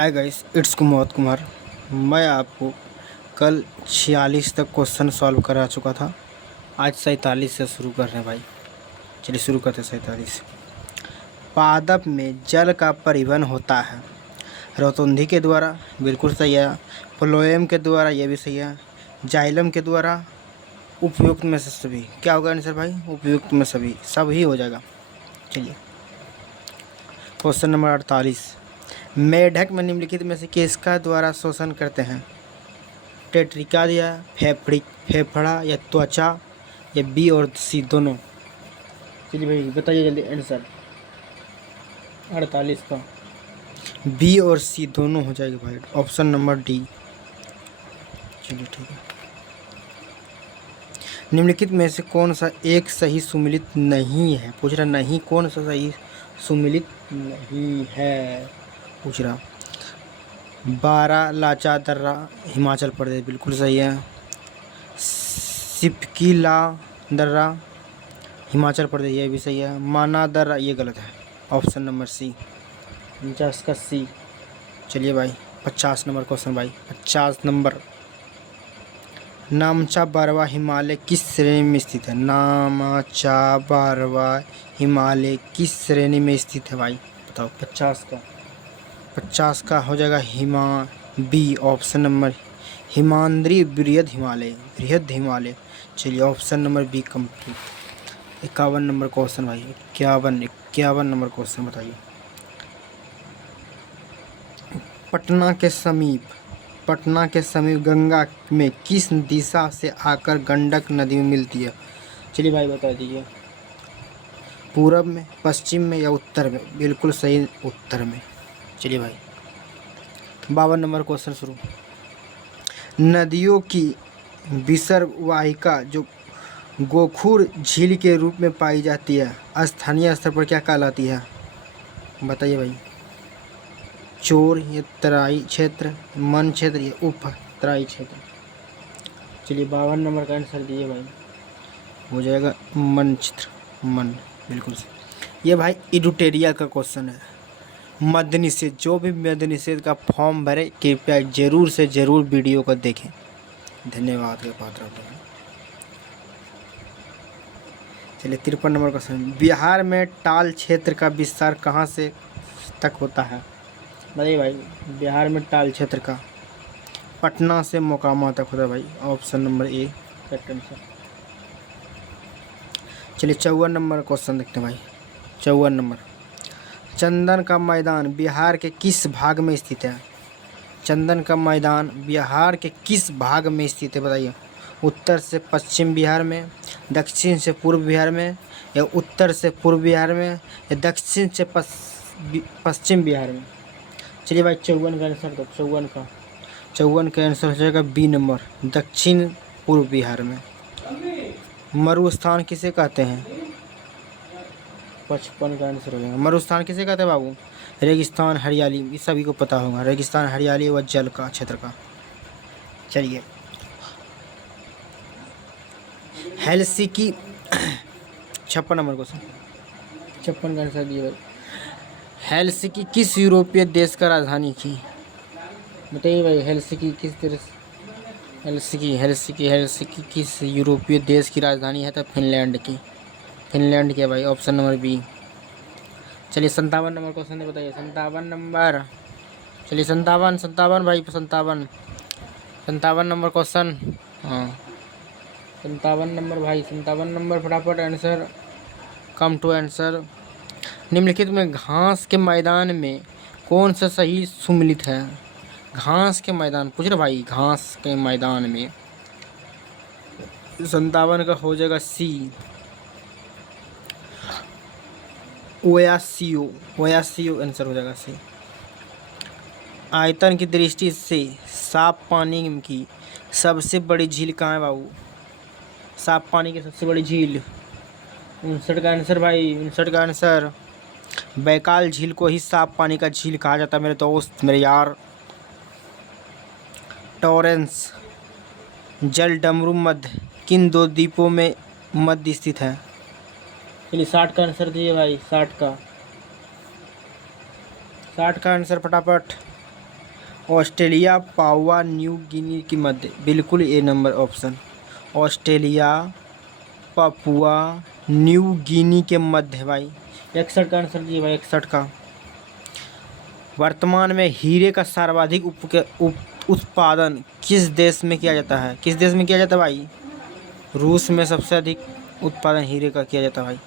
Hi guys, it's Kumod Kumar. मैं आपको कल 46 तक क्वेश्चन सॉल्व करा चुका था। आज 47 से शुरू कर रहे हैं भाई। चलिए शुरू करते हैं। 47। पादप में जल का परिवहन होता है रोतुंधी के द्वारा, बिल्कुल सही है। फ्लोएम के द्वारा, ये भी सही है। जाइलम के द्वारा, उपयुक्त में से सभी। क्या होगा आंसर भाई? उपयुक्त में सभी, सब ही हो जाएगा। चलिए क्वेश्चन नंबर 48। मेढक में निम्नलिखित में से किसका द्वारा शोषण करते हैं? टेट्रिका या फेफड़ा या त्वचा या बी और सी दोनों? चलिए भाई बताइए जल्दी आंसर। 48 का बी और सी दोनों हो जाएगी भाई। Option number D. चलिए ठीक है। निम्नलिखित में से कौन सा एक सही सुमिलित नहीं है? पूछ रहा नहीं, कौन सा सही सुमिलित नहीं है पूछ रहा। बारालाचा दर्रा, हिमाचल प्रदेश, बिल्कुल सही है। सिपकीला दर्रा, हिमाचल प्रदेश, ये भी सही है। माना दर्रा, ये गलत है। ऑप्शन नंबर सी, 49 का सी। चलिए भाई 50 नंबर क्वेश्चन भाई। 50 नंबर। नामचा बारवा हिमालय किस श्रेणी में स्थित है? नामचा बारवा हिमालय किस श्रेणी में स्थित है भाई? बताओ। 50 का हो जाएगा बी। ऑप्शन नंबर हिमाद्री बृहद हिमालय। चलिए option number B complete. 51 number question भाई। 51 नंबर क्वेश्चन बताइए। पटना के समीप गंगा में किस दिशा से आकर गंडक नदी में मिलती है? चलिए भाई बता दीजिए। पूरब में, पश्चिम में या उत्तर में? बिल्कुल सही, उत्तर में। चलिए भाई 52 नंबर क्वेश्चन शुरू। नदियों की विसर्ग वाहिका जो गोखुर झील के रूप में पाई जाती है, स्थानीय स्तर पर क्या कहलाती है? बताइए भाई। चोर या तराई क्षेत्र, मन क्षेत्र या उप तराई क्षेत्र? चलिए 52 नंबर का आंसर दिए भाई। हो जाएगा मन क्षेत्र, मन, बिल्कुल सही। ये भाई इडुटेरिया का क्वेश्चन है। मद्य निषेध, जो भी मद्य निषेध का फॉर्म भरे कृपया जरूर से जरूर वीडियो को देखें। धन्यवाद के पात्र होते हैं। चलिए 53 नंबर क्वेश्चन। बिहार में टाल क्षेत्र का विस्तार कहाँ से तक होता है? बताइए भाई। बिहार में टाल क्षेत्र का पटना से मोकामा तक होता है भाई। Option number A correct answer. चलिए 54 नंबर क्वेश्चन देखते हैं भाई। 54 नंबर। चंदन का मैदान बिहार के किस भाग में स्थित है? चंदन का मैदान बिहार के किस भाग में स्थित है बताइए। उत्तर से पश्चिम बिहार में, दक्षिण से पूर्व बिहार में, या उत्तर से पूर्व बिहार में, या दक्षिण से पश्चिम बिहार में? चलिए भाई 54 का आंसर दो। 54 का आंसर हो जाएगा बी नंबर, दक्षिण पूर्व बिहार में। मरुस्थान किसे कहते हैं? 55 का आंसर हो जाएगा। मरुस्थान किसे कहते हैं बाबू? रेगिस्तान, हरियाली, ये सभी को पता होगा। रेगिस्तान, हरियाली व जल का क्षेत्र का। चलिए हेलसिंकी 56 नंबर क्वेश्चन। 56 का आंसर दिए भाई। हेलसिंकी किस यूरोपीय देश का राजधानी थी? बताइए भाई। हेलसिंकी किस देश? हेलसिंकी किस यूरोपीय देश की राजधानी है? तो फिनलैंड की। फिनलैंड की है भाई। Option number B. चलिए 57 नंबर क्वेश्चन बताइए। 57 नंबर। चलिए 57 भाई। 57 नंबर क्वेश्चन। हाँ 57 नंबर भाई। 57 नंबर फटाफट आंसर। Come to answer. निम्नलिखित में घास के मैदान में कौन सा सही सुमिलित है? घास के मैदान पूछ रहे भाई। घास के मैदान में 57 का हो जाएगा सी, ओयासियो आंसर हो जाएगा सी। आयतन की दृष्टि से साफ पानी की सबसे बड़ी झील कहाँ है बाबू? साफ पानी की सबसे बड़ी झील 59 का आंसर भाई। 59 का आंसर। बैकाल झील को ही साफ पानी का झील कहा जाता है मेरे दोस्त, मेरे यार। टॉरेंस जल डमरू मध्य किन दो द्वीपों में मध्य स्थित है? चलिए 60 का आंसर दिए भाई। 60 का आंसर फटाफट। ऑस्ट्रेलिया, पापुआ न्यू गिनी के मध्य, बिल्कुल A number option. Australia, Papua New Guinea के मध्य भाई। 61 का आंसर दिए भाई, 61 का। वर्तमान में हीरे का सर्वाधिक उत्पादन किस देश में किया जाता है? किस देश में किया जाता है भाई? रूस में सबसे अधिक उत्पादन हीरे का किया जाता है भाई।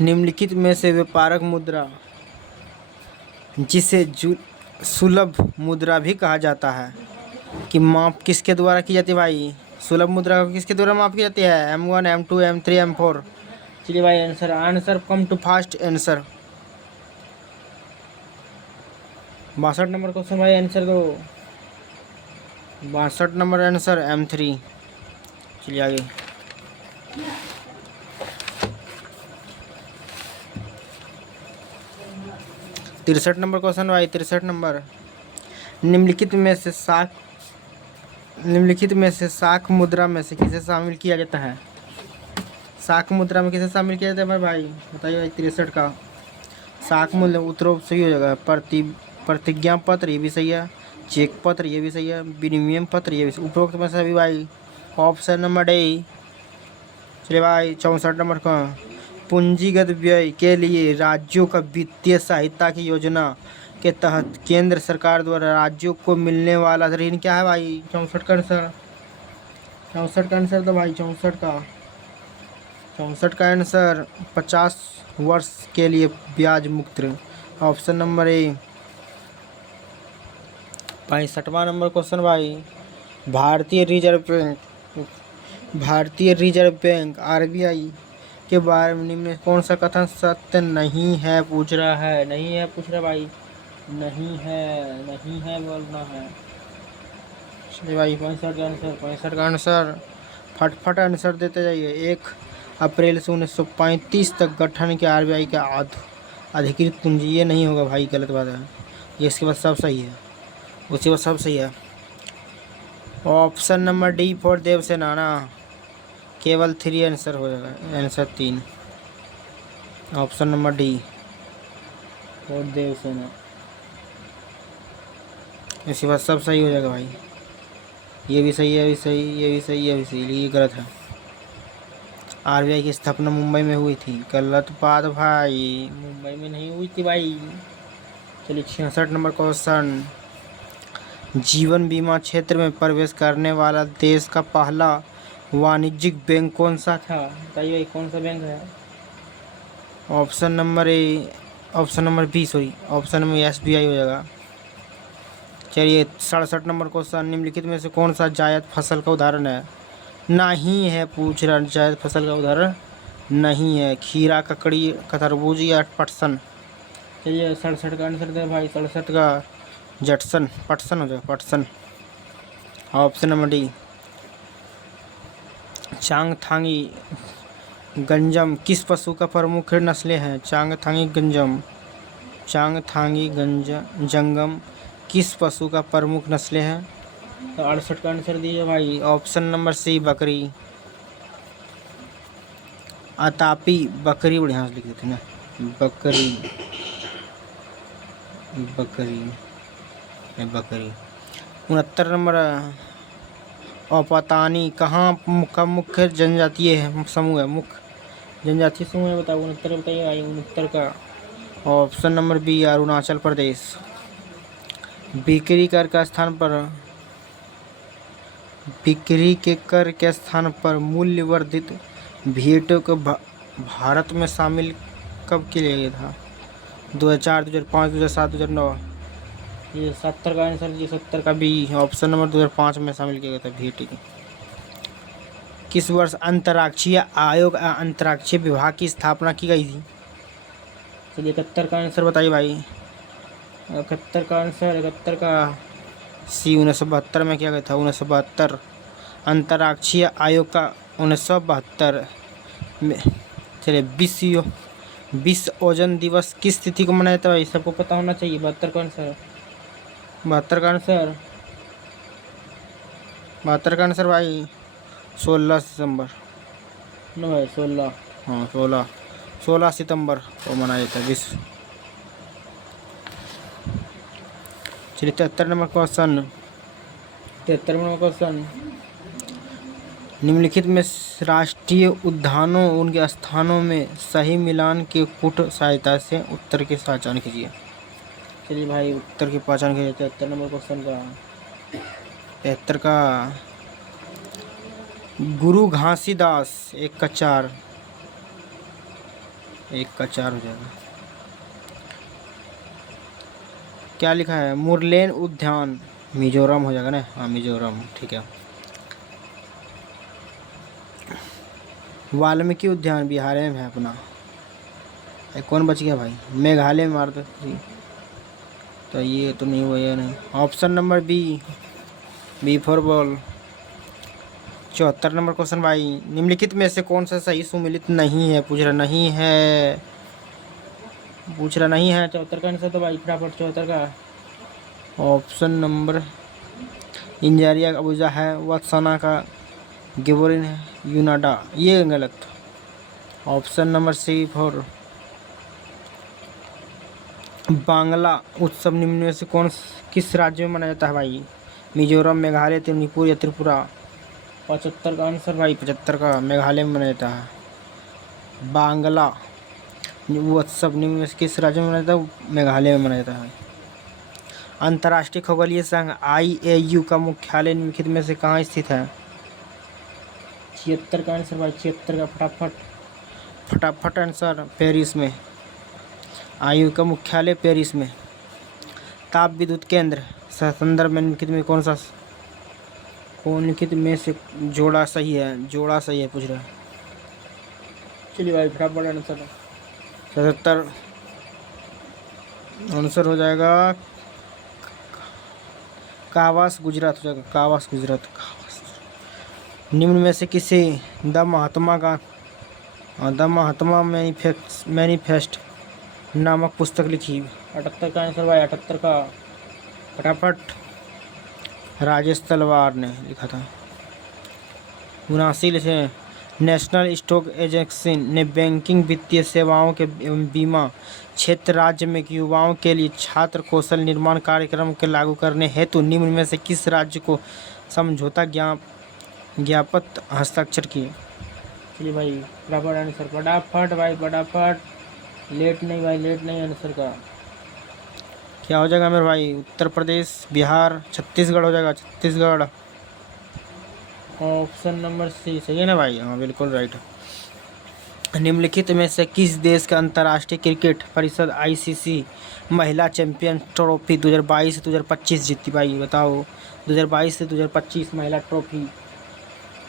निम्नलिखित में से व्यापारक मुद्रा जिसे सुलभ मुद्रा भी कहा जाता है कि माप किसके द्वारा की जाती है भाई? सुलभ मुद्रा को किसके द्वारा माप की जाती है? M1, M2, M3, M4। चलिए भाई answer come to fast answer. 62 number question भाई, आंसर दो। 62 नंबर आंसर M3। चलिए आगे। तिरसठ नंबर क्वेश्चन भाई, 63 नंबर। निम्नलिखित में से शाक मुद्रा में से किसे शामिल किया जाता है? शाक मुद्रा में किसे शामिल किया जाता है भाई? बताइए भाई। 63 का शाक मूल्य उत्तरों सही हो जाएगा। प्रतिज्ञा पत्र ये भी सही है, चेक पत्र ये भी सही है, विनिमय पत्र ये भी। उपरोक्त में से अभी भाई ऑप्शन नंबर डी। चलिए भाई 64 नंबर का पूंजीगत व्यय के लिए राज्यों का वित्तीय सहायता की योजना के तहत केंद्र सरकार द्वारा राज्यों को मिलने वाला ऋण क्या है भाई? 64 का आंसर। 64 का आंसर तो भाई 64 का आंसर 50 वर्ष के लिए ब्याज मुक्त ऋण। Option number A. 65वां नंबर क्वेश्चन भाई। भारतीय रिजर्व बैंक RBI के बारे में निम्न कौन सा कथन सत्य नहीं है पूछ रहा है? नहीं है पूछ रहा भाई, नहीं है बोलना है। चलिए भाई 65 का आंसर फटफट आंसर देते जाइए। 1 अप्रैल से 1935 तक गठन के RBI का अधिकृत पूंजी, ये नहीं होगा भाई, गलत बात है ये। इसके बाद सब सही है, उसके बाद सब सही है। Option number D for Devasena ना, केवल 3 आंसर हो जाएगा, answer 3। Option number D for Devasena, इसके बाद सब सही हो जाएगा भाई। ये भी सही है, ये भी सही, ये भी सही, ये भी सही, ये गलत है। RBI की स्थापना मुंबई में हुई थी, गलत बात भाई, मुंबई में नहीं हुई थी भाई। चलिए 66 नंबर क्वेश्चन। जीवन बीमा क्षेत्र में प्रवेश करने वाला देश का पहला वाणिज्यिक बैंक कौन सा था? बताइए भाई कौन सा बैंक है? Option number A, option number B sorry, option number SBI हो जाएगा। चलिए 67 नंबर क्वेश्चन। निम्नलिखित में से कौन सा जायद फसल का उदाहरण है? नहीं है पूछ रहा, जायद फसल का उदाहरण नहीं है। खीरा, ककड़ी, तरबूज या पटसन। चलिए 67 का आंसर दे भाई, 67 का पटसन हो जाएगा, पटसन। Option number D. Changthangi Ganjam किस पशु का प्रमुख नस्लें हैं? चांगथांगी जंगम किस पशु का प्रमुख नस्लें हैं? तो 68 का आंसर दिए भाई, ऑप्शन नंबर सी बकरी। अतापी बकरी, बढ़िया से लिख देते ना, बकरी। 69 नंबर। औपतानी कहाँ का मुख्य जनजातीय समूह है? मुख्य जनजातीय समूह है, बताओ 69 बताइए भाई, 69 का। Option number B Arunachal Pradesh. बिक्री कर के स्थान पर मूल्य वर्धित भेंटों को भारत में शामिल कब किया गया था? 2004, 2005, 2007, 2009। ये 70 का आंसर जी, 70 का बी, ऑप्शन नंबर 2005 में शामिल किया गया था भेंट। किस वर्ष अंतर्राष्ट्रीय आयोग अंतर्राष्ट्रीय विभाग की स्थापना की गई थी? चलिए 71 का आंसर बताइए भाई। 71 का आंसर, 71 का सी, 1972 में किया गया था, 1972 अंतर्राष्ट्रीय आयोग का 1972 में। चलिए विश्व ओजोन दिवस किस तिथि को मनाया जाता है? सबको पता होना चाहिए। 72 का आंसर, 72 का आंसर, 72 का आंसर भाई 16 सितंबर। ना भाई 16, हाँ 16 सितंबर को मनाया जाता है विश्व। चलिए 73 नंबर क्वेश्चन। 73 नंबर क्वेश्चन, निम्नलिखित में राष्ट्रीय उद्यानों उनके स्थानों में सही मिलान के कूट सहायता से उत्तर की पहचान कीजिए। चलिए भाई उत्तर की पहचान कीजिए 73 नंबर क्वेश्चन का। 73 का गुरु घासीदास, 1 का 4, 1 का 4 हो जाएगा। क्या लिखा है, मुरलेन उद्यान, मिजोरम हो जाएगा ना, हाँ मिजोरम, ठीक है। वाल्मीकि उद्यान बिहार में है अपना। कौन बच गया भाई, मेघालय में मार दो, तो ये तो नहीं हुआ, ये नहीं। Option number B for ball. 74 number question भाई, निम्नलिखित में से कौन सा सही सुमेलित नहीं है, पूछ रहा नहीं है, पूछ रहा नहीं है। 74 का आंसर तो भाई फटाफट 74 का ऑप्शन नंबर इंजारिया का अबूजा है, वत्सना का गिबोरिन है, यूनाडा, ये गलत। Option number C for Bangla उत्सव निम्न में से किस राज्य में मनाया जाता है भाई, मिजोरम, मेघालय, मणिपुर या त्रिपुरा। 75 का आंसर भाई, 75 का मेघालय में मनाया जाता है। बांग्ला उत्सव निम्न में से किस राज्य में मनाया जाता है, मेघालय में मनाया जाता है। अंतर्राष्ट्रीय खगोलीय संघ IAU का मुख्यालय निम्नलिखित में से कहाँ स्थित है। 76 का आंसर भाई, 76 का फटाफट आंसर, पेरिस में। IAU का मुख्यालय पेरिस में। ताप विद्युत केंद्र संदर्भ में निम्नलिखित में निम्नलिखित में से जोड़ा सही है, जोड़ा सही है पूछ रहा है। चलिए भाई फटाफट आंसर, 77 आंसर हो जाएगा, कावास गुजरात हो जाएगा, कावास गुजरात। निम्न में से किसे द महात्मा मैनिफेस्ट नामक पुस्तक लिखी। 78 का आंसर भाई, 78 का फटाफट, राजेश तलवार ने लिखा था। 79 से नेशनल स्टॉक एक्सचेंज ने बैंकिंग, वित्तीय सेवाओं के एवं बीमा क्षेत्र राज्य में युवाओं के लिए छात्र कौशल निर्माण कार्यक्रम के लागू करने हेतु निम्न में से किस राज्य को समझौता ज्ञापन हस्ताक्षर किए। चलिए भाई फटाफट आंसर, फटाफट भाई फटाफट, लेट नहीं भाई, लेट नहीं। आंसर का क्या हो जाएगा मेरे भाई, उत्तर प्रदेश, बिहार, छत्तीसगढ़ हो जाएगा, छत्तीसगढ़। ऑप्शन नंबर सी सही है ना भाई, हाँ बिल्कुल राइट। निम्नलिखित में से किस देश का अंतर्राष्ट्रीय क्रिकेट परिषद ICC महिला चैंपियन ट्रॉफी 2022 से 2025 जीती भाई, बताओ। 2022 से 2025 महिला ट्रॉफी,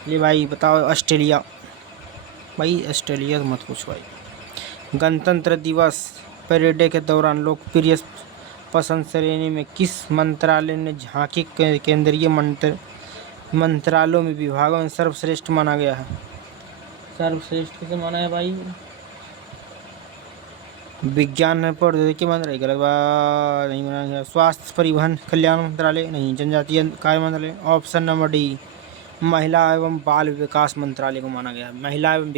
ये भाई बताओ। ऑस्ट्रेलिया भाई, ऑस्ट्रेलिया मत पूछ भाई। गणतंत्र दिवस परेड के दौरान लोकप्रिय पसंद श्रेणी में किस मंत्रालय ने झांकी केंद्रीय मंत्रालयों में विभागों में सर्वश्रेष्ठ माना गया है। सर्वश्रेष्ठ किसे माना है भाई, विज्ञान है प्रौद्योगिकी मंत्रालय, गलत बात, नहीं माना गया। स्वास्थ्य परिवहन कल्याण मंत्रालय नहीं, जनजातीय कार्य मंत्रालय। ऑप्शन नंबर डी महिला एवं बाल विकास मंत्रालय को माना गया है, महिला एवं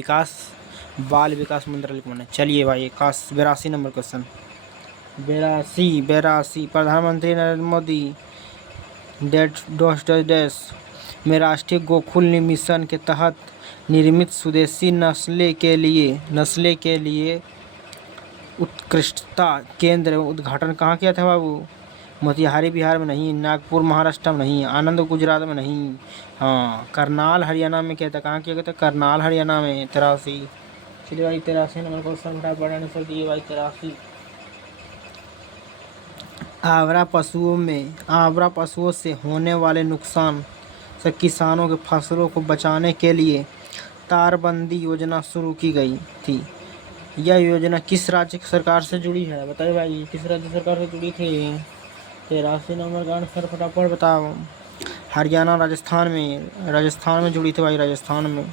बाल विकास मंत्रालय को माना। चलिए भाई 82 नंबर क्वेश्चन, 82 प्रधानमंत्री नरेंद्र मोदी डैश में राष्ट्रीय गोकुल मिशन के तहत निर्मित स्वदेशी नस्ले के लिए उत्कृष्टता केंद्र उद्घाटन कहाँ किया था बाबू, मोतिहारी बिहार में नहीं, नागपुर महाराष्ट्र में नहीं, आनंद गुजरात में नहीं, हाँ करनाल हरियाणा में किया था। कहाँ किया गया था, करनाल हरियाणा में। 83, चलिए भाई 83 नंबर क्वेश्चन फटाफट आंसर दिए भाई। 83 आवारा पशुओं से होने वाले नुकसान से किसानों के फसलों को बचाने के लिए तारबंदी योजना शुरू की गई थी। यह योजना किस राज्य सरकार से जुड़ी है, बताइए भाई, किस राज्य सरकार से जुड़ी थी। 83 नंबर का आंसर फटाफट बताओ। हरियाणा, राजस्थान में जुड़ी थी भाई, राजस्थान में।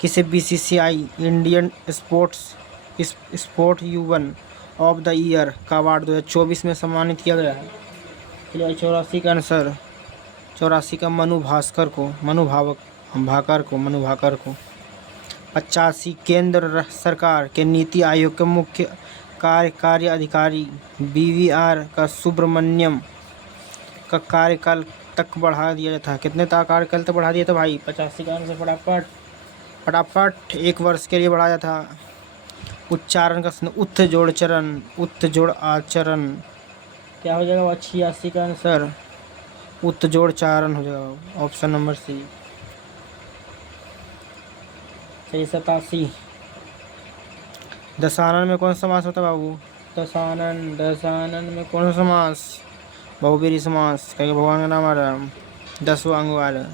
किसे BCCI Indian sport young of the year का अवार्ड 2024 में सम्मानित किया गया है। चलिए 84 का आंसर, 84 का मनु भाकर को। 85 केंद्र सरकार के नीति आयोग के मुख्य कार्यकारी अधिकारी BVR का सुब्रमण्यम का कार्यकाल तक बढ़ा दिया था? कितने तक कार्यकाल तक बढ़ा दिया था भाई? 85 का आंसर फटाफट फटाफट 1 वर्ष के लिए बढ़ाया था। उच्चारण का उत् जोड़ चरण, उत् जोड़ आचरण, क्या हो जाएगा? 86 का आंसर उत् जोड़ चारण हो जाएगा, ऑप्शन नंबर सी। चलिए 87, दशानन में कौन सा समास होता है बाबू? दशानन, दशानन में कौन सा समास? बहुब्रीहि समास, कहीं भगवान का नाम आ रहा है, 10वां अंग वाला।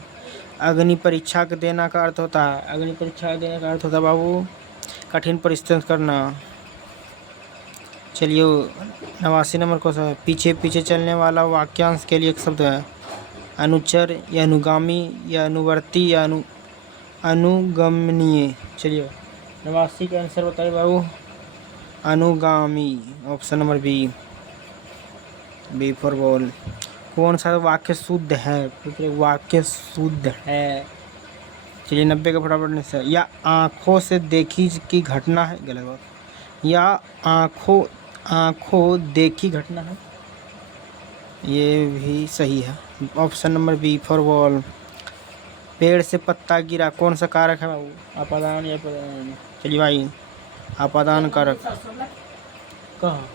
अग्नि परीक्षा के देना का अर्थ होता है, अग्नि परीक्षा देने का अर्थ होता है बाबू कठिन परिश्रम करना। चलिए 89 नंबर क्वेश्चन, पीछे पीछे चलने वाला वाक्यांश के लिए एक शब्द है, अनुचर या अनुगामी या अनुवर्ती या अनुगमनीय। चलिए 89 का आंसर बताइए बाबू, अनुगामी, option number B, B for ball. कौन सा वाक्य शुद्ध है? वाक्य शुद्ध है। चलिए 90 का फटाफट से, या आँखों से देखी की घटना है, गलत बात, या आँखों देखी घटना है, ये भी सही है, option number B for ball. पेड़ से पत्ता गिरा, कौन सा कारक है बाबू? अपादान या प्रदान? चलिए भाई अपादान कारक। कहाँ?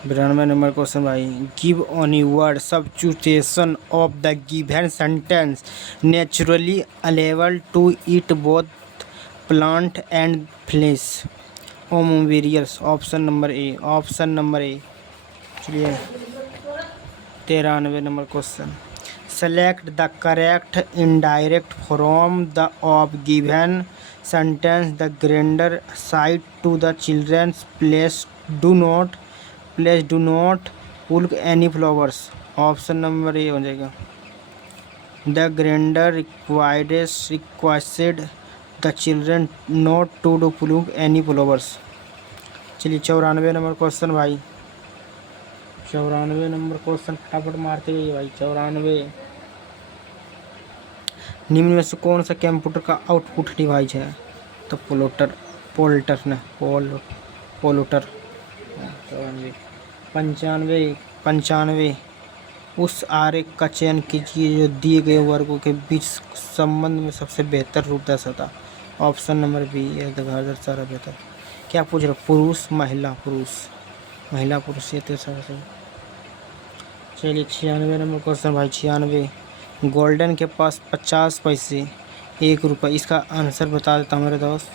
92 नंबर क्वेश्चन भाई, give only word substitution of the given sentence naturally able to eat both plant and flesh omnivorous, option number A, option number A. चलिए 93 number question, select the correct indirect from the of given sentence the gardener said to the childrens please do not pull any flowers, option number A हो जाएगा, the gardener requested the children not to do pull any flowers. चलिए 94 number question भाई, 94 number question फटाफट मारते गए भाई। 94, निम्न में से कौन सा कंप्यूटर का आउटपुट डिवाइस है? तो पोलूटर। 95, उस आरेख का चयन कीजिए जो दिए गए वर्गों के बीच संबंध में सबसे बेहतर रूप दर्शाता, ऑप्शन नंबर बी, यह दर्शा रहा बेहतर। क्या पूछ रहा? पुरुष महिला पुरुष, ये तेरा। चलिए 96 नंबर क्वेश्चन भाई, 96, गोल्डन के पास 50 पैसे 1 रुपये, इसका आंसर बता देता हूँ मेरे दोस्त,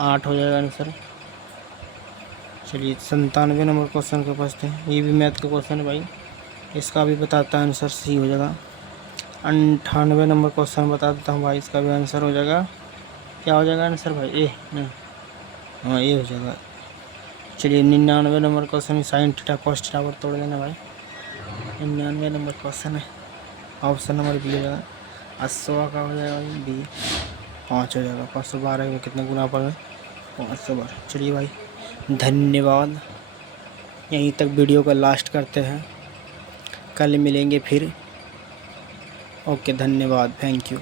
8 हो जाएगा आंसर। चलिए 97 नंबर क्वेश्चन के पास थे, ये भी मैथ का क्वेश्चन है भाई, इसका भी बताता है आंसर, सी हो जाएगा। 98 नंबर क्वेश्चन बता देता हूँ भाई, इसका भी आंसर हो जाएगा, क्या हो जाएगा आंसर भाई? ए नहीं, हाँ ए हो जाएगा। चलिए 99 number question, sine theta cos theta पर तोड़ देना भाई, 99 नंबर क्वेश्चन है, ऑप्शन नंबर बी हो जाएगा। 80 का हो जाएगा बी, 5 हो जाएगा। 512 में कितने गुना पर? 512। चलिए भाई धन्यवाद, यहीं तक वीडियो का लास्ट करते हैं, कल मिलेंगे फिर। ओके धन्यवाद, थैंक यू।